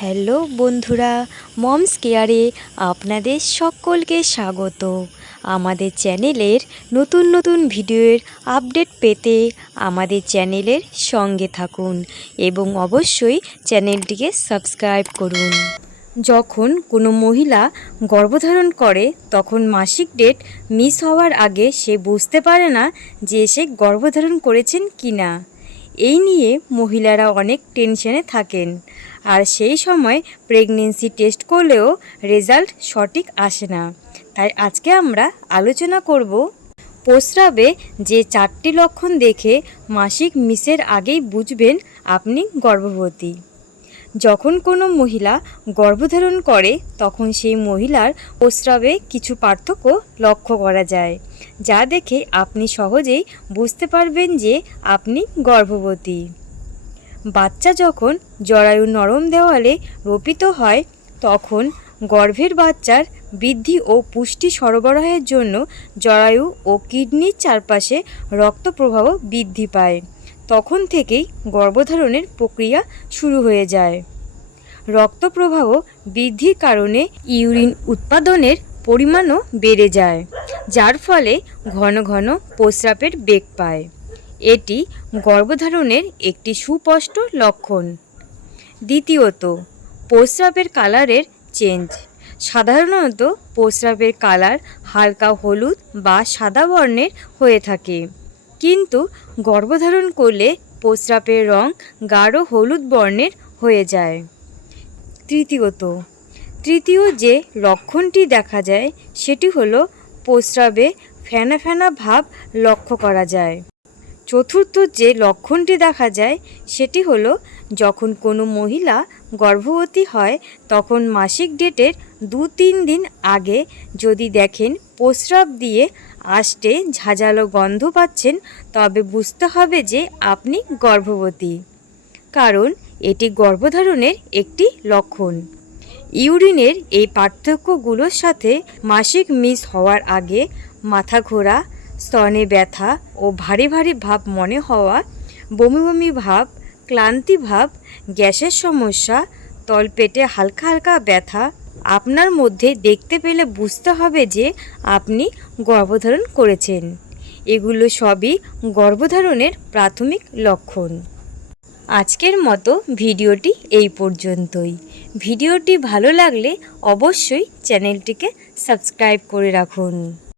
Hello বন্ধুরা, moms কেয়ারে আপনাদের সকলকে স্বাগত। আমাদের চ্যানেলের নতুন নতুন ভিডিওর আপডেট পেতে আমাদের চ্যানেলের সঙ্গে থাকুন এবং অবশ্যই চ্যানেলটিকে সাবস্ক্রাইব করুন। যখন কোনো মহিলা গর্ভধারণ করে তখন মাসিক ডেট মিস হওয়ার আগে সে বুঝতে পারে না যে সে গর্ভধারণ করেছেন কি না। এই নিয়ে মহিলারা অনেক টেনশনে থাকেন, আর সেই সময় প্রেগনেন্সি টেস্ট করলেও রেজাল্ট সঠিক আসে না। তাই আজকে আমরা আলোচনা করব প্রস্রাবে যে 4টি লক্ষণ দেখে মাসিক মিসের আগেই বুঝবেন আপনি গর্ভবতী। যখন কোনো মহিলা গর্ভধারণ করে তখন সেই মহিলার প্রস্রাবে কিছু পার্থক্য লক্ষ্য করা যায়, যা দেখে আপনি সহজেই বুঝতে পারবেন যে আপনি গর্ভবতী। বাচ্চা যখন জরায়ু নরম দেওয়ালে রোপিত হয় তখন গর্ভের বাচ্চার বৃদ্ধি ও পুষ্টি সরবরাহের জন্য জরায়ু ও কিডনির চারপাশে রক্ত প্রবাহ বৃদ্ধি পায়। তখন থেকেই গর্ভধারণের প্রক্রিয়া শুরু হয়ে যায়। রক্ত প্রবাহ বৃদ্ধির কারণে ইউরিন উৎপাদনের পরিমাণও বেড়ে যায়, যার ফলে ঘন ঘন প্রস্রাবের বেগ পায়। এটি গর্ভধারণের একটি সুস্পষ্ট লক্ষণ। দ্বিতীয়ত, প্রস্রাবের কালারের চেঞ্জ। সাধারণত প্রস্রাবের কালার হালকা হলুদ বা সাদা বর্ণের হয়ে থাকে, কিন্তু গর্ভধারণ করলে প্রস্রাবের রং গাঢ় হলুদ বর্ণের হয়ে যায়। তৃতীয় যে লক্ষণটি দেখা যায় সেটি হলো প্রস্রাবে ফেনা ফেনা ভাব লক্ষ্য করা যায়। চতুর্থ যে লক্ষণটি দেখা যায় সেটি হলো যখন কোনো মহিলা গর্ভবতী হয় তখন মাসিক ডেটের 2-3 দিন আগে যদি দেখেন প্রস্রাব দিয়ে আষ্টে ঝাঁঝালো গন্ধ পাচ্ছেন, তবে বুঝতে হবে যে আপনি গর্ভবতী, কারণ এটি গর্ভধারণের একটি লক্ষণ। ইউরিনের এই পার্থক্যগুলোর সাথে মাসিক মিস হওয়ার আগে মাথা ঘোরা, স্তনে ব্যথা ও ভারী ভারী ভাব মনে হওয়া, বমি বমি ভাব, ক্লান্তি ভাব, গ্যাসের সমস্যা, তলপেটে হালকা হালকা ব্যথা আপনার মধ্যে দেখতে পেলে বুঝতে হবে যে আপনি গর্ভধারণ করেছেন। এগুলো সবই গর্ভধারণের প্রাথমিক লক্ষণ। আজকের মতো ভিডিওটি এই পর্যন্তই। ভিডিওটি ভালো লাগলে অবশ্যই চ্যানেলটিকে সাবস্ক্রাইব করে রাখুন।